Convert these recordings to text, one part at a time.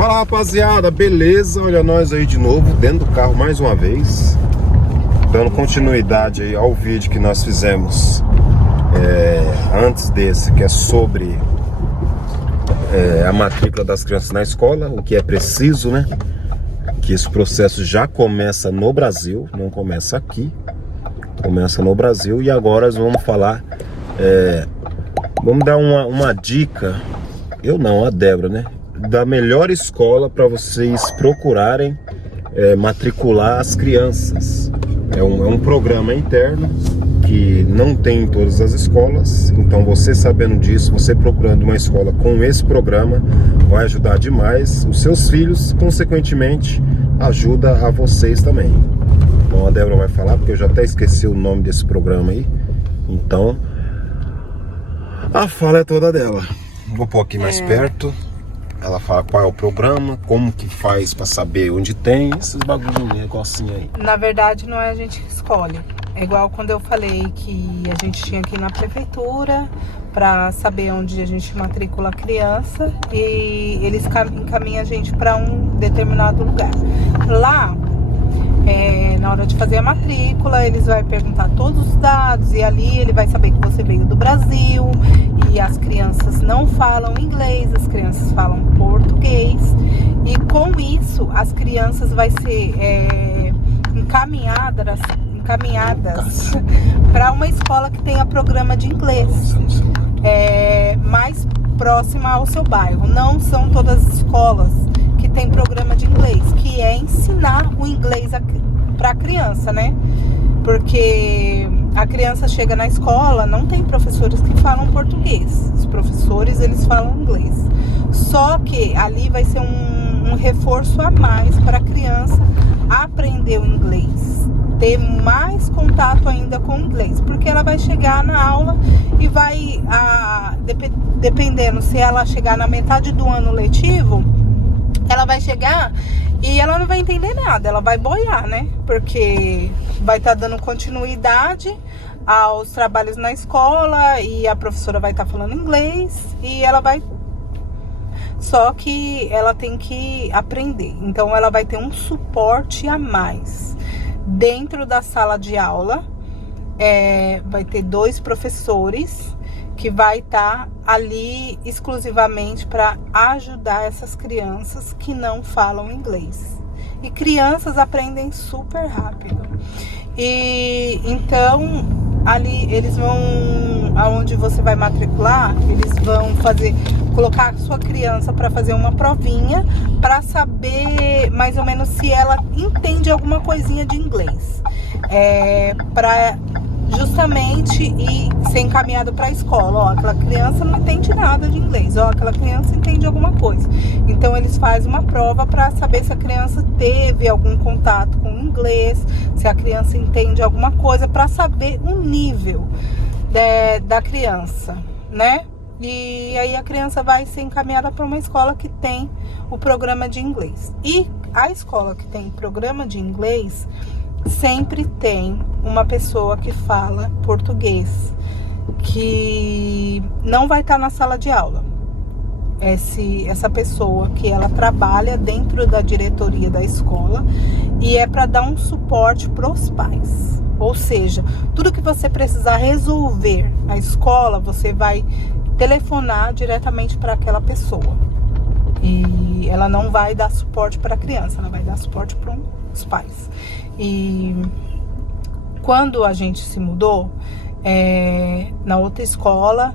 Fala, rapaziada, beleza? Olha nós aí de novo, dentro do carro mais uma vez, dando continuidade aí ao vídeo que nós fizemos antes desse, que é sobre a matrícula das crianças na escola, o que é preciso, né? Que esse processo já começa no Brasil, não começa aqui, começa no Brasil. E agora nós vamos falar, vamos dar uma dica, a Débora, né? Da melhor escola para vocês procurarem matricular as crianças. É um programa interno que não tem em todas as escolas. Então você sabendo disso, você procurando uma escola com esse programa, vai ajudar demais os seus filhos, consequentemente ajuda a vocês também. Então a Débora vai falar, porque eu já até esqueci o nome desse programa aí. Então a fala é toda dela. Vou pôr aqui mais perto. Ela fala qual é o programa, como que faz pra saber onde tem, esses bagulhinhos, negocinho aí. Na verdade, não é a gente que escolhe. É igual quando eu falei que a gente tinha que ir na prefeitura pra saber onde a gente matricula a criança e eles encaminham a gente pra um determinado lugar. Lá, na hora de fazer a matrícula, eles vão perguntar todos os dados e ali ele vai saber que você veio do Brasil e as crianças não falam inglês, as crianças falam português, e com isso as crianças vai ser encaminhadas para uma escola que tenha programa de inglês mais próxima ao seu bairro. Não são todas as escolas que tem programa de inglês, que é ensinar o inglês para a criança, né? Porque a criança chega na escola, não tem professores que falam português. Os professores, eles falam inglês. Só que ali vai ser um reforço a mais para a criança aprender o inglês, ter mais contato ainda com o inglês, porque ela vai chegar na aula e vai, dependendo se ela chegar na metade do ano letivo, ela vai chegar e ela não vai entender nada, ela vai boiar, né? Porque vai estar dando continuidade aos trabalhos na escola e a professora vai estar falando inglês e ela vai... Só que ela tem que aprender, então ela vai ter um suporte a mais. Dentro da sala de aula, vai ter 2 professores que vai estar ali exclusivamente para ajudar essas crianças que não falam inglês. E crianças aprendem super rápido. E então ali eles vão, aonde você vai matricular, eles vão colocar a sua criança para fazer uma provinha para saber mais ou menos se ela entende alguma coisinha de inglês, para justamente ir ser encaminhado para a escola. Aquela criança não entende nada de inglês, aquela criança entende alguma coisa. Então eles fazem uma prova para saber se a criança teve algum contato com o inglês, se a criança entende alguma coisa, para saber o nível da criança, né? E aí a criança vai ser encaminhada para uma escola que tem o programa de inglês. E a escola que tem programa de inglês sempre tem uma pessoa que fala português, que não vai estar na sala de aula. Essa pessoa que ela trabalha dentro da diretoria da escola e é para dar um suporte para os pais. Ou seja, tudo que você precisar resolver na escola, você vai telefonar diretamente para aquela pessoa. E ela não vai dar suporte para a criança, ela vai dar suporte para os pais. E quando a gente se mudou, na outra escola,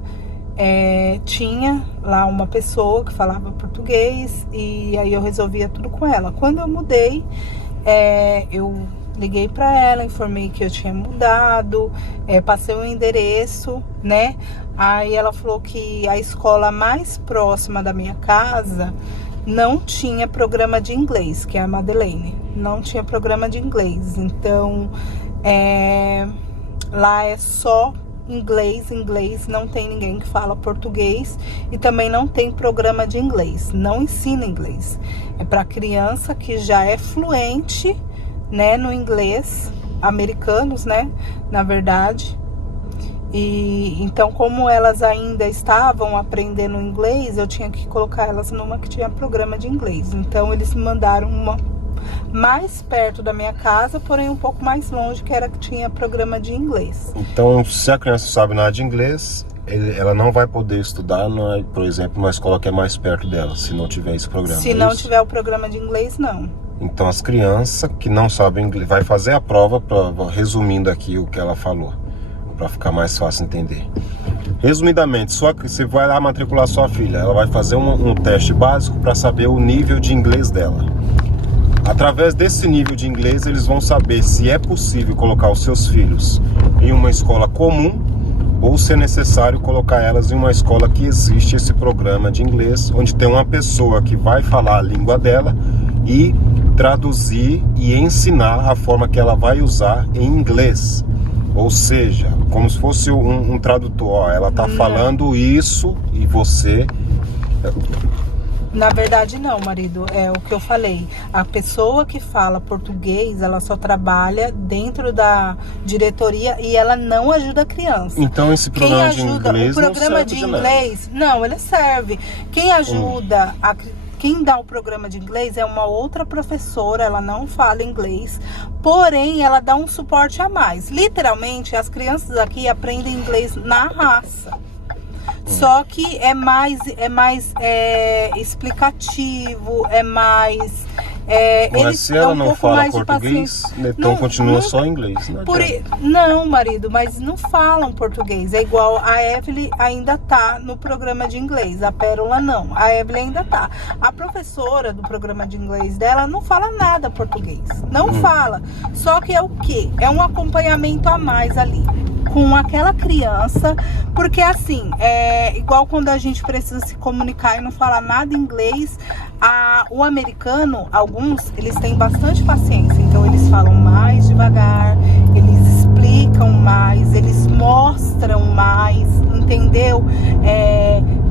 tinha lá uma pessoa que falava português e aí eu resolvia tudo com ela. Quando eu mudei, eu liguei para ela, informei que eu tinha mudado, passei o endereço, né? Aí ela falou que a escola mais próxima da minha casa não tinha programa de inglês, que é a Madeleine. Não tinha programa de inglês. Então, lá é só inglês, não tem ninguém que fala português e também não tem programa de inglês, não ensina inglês. É para criança que já é fluente, né, no inglês, americanos, né, na verdade. E então, como elas ainda estavam aprendendo inglês, eu tinha que colocar elas numa que tinha programa de inglês. Então eles me mandaram uma mais perto da minha casa, porém um pouco mais longe, que era que tinha programa de inglês. Então, se a criança não sabe nada de inglês, ela não vai poder estudar, por exemplo, numa escola que é mais perto dela, se não tiver esse programa. Se não tiver o programa de inglês, não. Então, as crianças que não sabem inglês, vai fazer a prova, resumindo aqui o que ela falou, para ficar mais fácil entender. Resumidamente, você vai lá matricular sua filha, ela vai fazer um teste básico para saber o nível de inglês dela. Através desse nível de inglês, eles vão saber se é possível colocar os seus filhos em uma escola comum ou se é necessário colocar elas em uma escola que existe esse programa de inglês, onde tem uma pessoa que vai falar a língua dela e traduzir e ensinar a forma que ela vai usar em inglês. Ou seja, como se fosse um tradutor. Ó, ela está falando isso e você... Na verdade não, marido, é o que eu falei. A pessoa que fala português, ela só trabalha dentro da diretoria e ela não ajuda a criança. Então esse programa de inglês o programa de inglês, não, ele serve. Quem ajuda quem dá o programa de inglês é uma outra professora, ela não fala inglês, porém ela dá um suporte a mais. Literalmente, as crianças aqui aprendem inglês na raça. Só que é mais explicativo, é mais... Mas se ela não fala português, então continua só inglês, né? Não, marido, mas não falam português. É igual a Evelyn ainda tá no programa de inglês, a Pérola não. A Evelyn ainda tá. A professora do programa de inglês dela não fala nada português. Não fala. Só que é o quê? É um acompanhamento a mais ali com aquela criança, porque assim, igual quando a gente precisa se comunicar e não falar nada inglês, o americano, alguns, eles têm bastante paciência, então eles falam mais devagar, eles explicam mais, eles mostram mais, entendeu?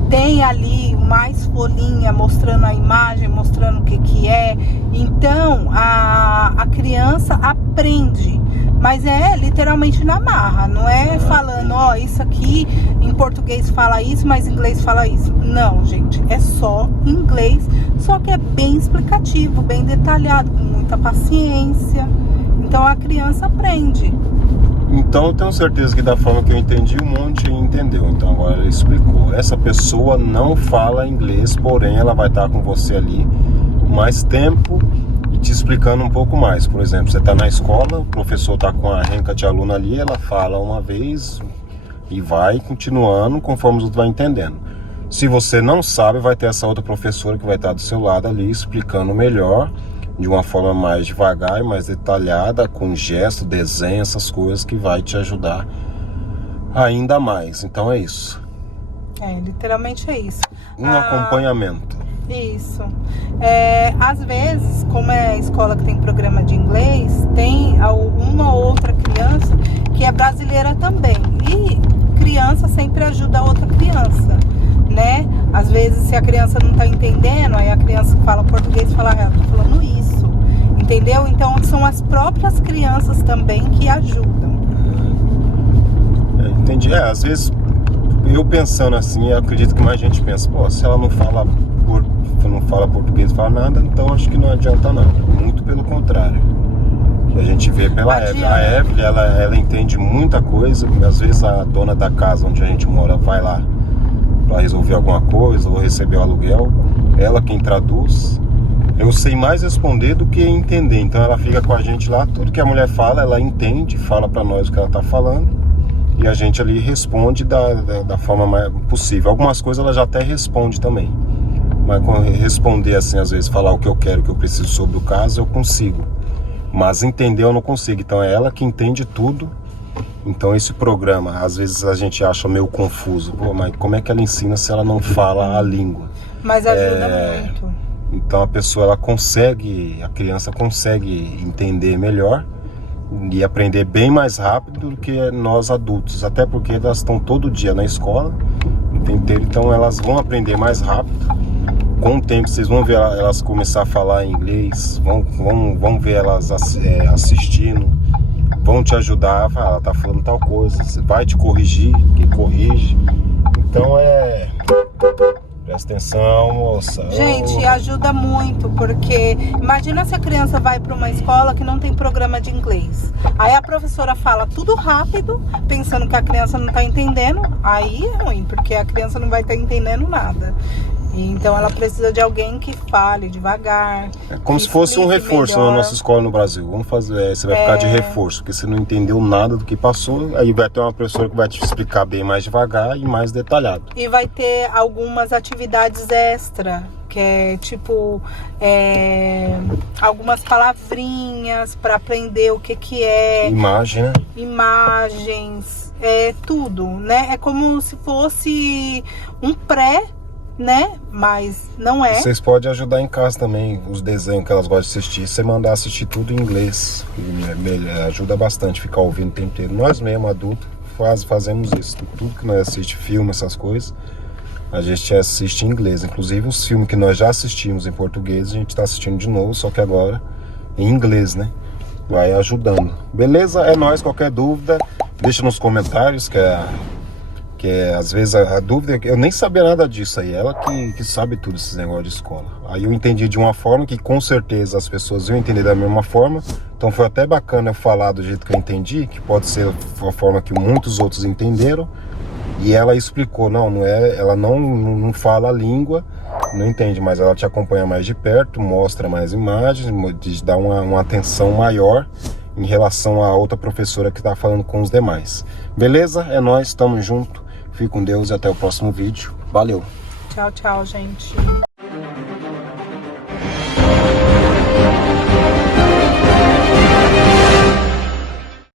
Tem ali mais folhinha mostrando a imagem, mostrando o que é. Então a criança aprende, mas é literalmente na marra, não é falando, ó, isso aqui em português fala isso, mas em inglês fala isso. Não, gente, é só inglês, só que é bem explicativo, bem detalhado, com muita paciência. Então a criança aprende. Então eu tenho certeza que da forma que eu entendi, um monte entendeu. Então agora ele explicou. Essa pessoa não fala inglês, porém ela vai estar com você ali mais tempo e te explicando um pouco mais. Por exemplo, você está na escola, o professor está com a renca de aluno ali, ela fala uma vez e vai continuando conforme os outros vão entendendo. Se você não sabe, vai ter essa outra professora que vai estar do seu lado ali explicando melhor, de uma forma mais devagar e mais detalhada, com gesto, desenho, essas coisas que vai te ajudar ainda mais. Então é isso. Literalmente é isso. Acompanhamento. Isso. Às vezes, como é escola que tem programa de inglês, tem uma ou outra criança que é brasileira também. E criança sempre ajuda a outra criança, né? Às vezes, se a criança não tá entendendo, aí a criança fala português e fala, ela tá falando isso, entendeu? Então, são as próprias crianças também que ajudam. Entendi. Às vezes, eu pensando assim, eu acredito que mais gente pensa, pô, se ela não fala português, não fala nada, então acho que não adianta nada. Muito pelo contrário. Que a gente vê pela Evelyn. A Evelyn, ela entende muita coisa, às vezes a dona da casa onde a gente mora vai lá para resolver alguma coisa ou receber o aluguel, ela quem traduz. Eu sei mais responder do que entender, então ela fica com a gente lá, tudo que a mulher fala, ela entende, fala para nós o que ela tá falando e a gente ali responde da forma mais possível. Algumas coisas ela já até responde também, mas responder assim, às vezes falar o que eu quero, o que eu preciso sobre o caso, eu consigo, mas entender eu não consigo, então é ela que entende tudo. Então esse programa, às vezes a gente acha meio confuso. Pô, mas como é que ela ensina se ela não fala a língua? Mas ajuda muito. Então a criança consegue entender melhor e aprender bem mais rápido do que nós adultos. Até porque elas estão todo dia na escola, entendeu? Então elas vão aprender mais rápido. Com o tempo vocês vão ver elas começar a falar inglês, vão ver elas assistindo vão te ajudar, ela tá falando tal coisa, você vai te corrigir, que corrige. Então presta atenção, moça. Gente, ajuda muito, porque imagina se a criança vai para uma escola que não tem programa de inglês. Aí a professora fala tudo rápido, pensando que a criança não tá entendendo. Aí é ruim, porque a criança não vai estar entendendo nada. Então ela precisa de alguém que fale devagar. É como se fosse um reforço na nossa escola no Brasil. Vamos fazer, você vai ficar de reforço, porque você não entendeu nada do que passou. Aí vai ter uma professora que vai te explicar bem mais devagar e mais detalhado. E vai ter algumas atividades extra, que é tipo algumas palavrinhas para aprender o que é. Imagem, né? Imagens, tudo, né? É como se fosse um pré, né? Mas não é. Vocês podem ajudar em casa também, os desenhos que elas gostam de assistir. Você mandar assistir tudo em inglês, ajuda bastante ficar ouvindo o tempo inteiro. Nós mesmo, adultos, fazemos isso. Tudo que nós assistimos, filme, essas coisas, a gente assiste em inglês. Inclusive os filmes que nós já assistimos em português, a gente está assistindo de novo, só que agora em inglês, né? Vai ajudando. Beleza? É nóis. Qualquer dúvida, deixa nos comentários, que às vezes a dúvida, eu nem sabia nada disso aí, ela que sabe tudo esses negócios de escola. Aí eu entendi de uma forma que com certeza as pessoas iam entender da mesma forma, então foi até bacana eu falar do jeito que eu entendi, que pode ser a forma que muitos outros entenderam, e ela explicou, ela não fala a língua, não entende, mas ela te acompanha mais de perto, mostra mais imagens, dá uma atenção maior em relação a outra professora que está falando com os demais. Beleza? É nóis, tamo junto. Fique com Deus e até o próximo vídeo. Valeu! Tchau, tchau, gente.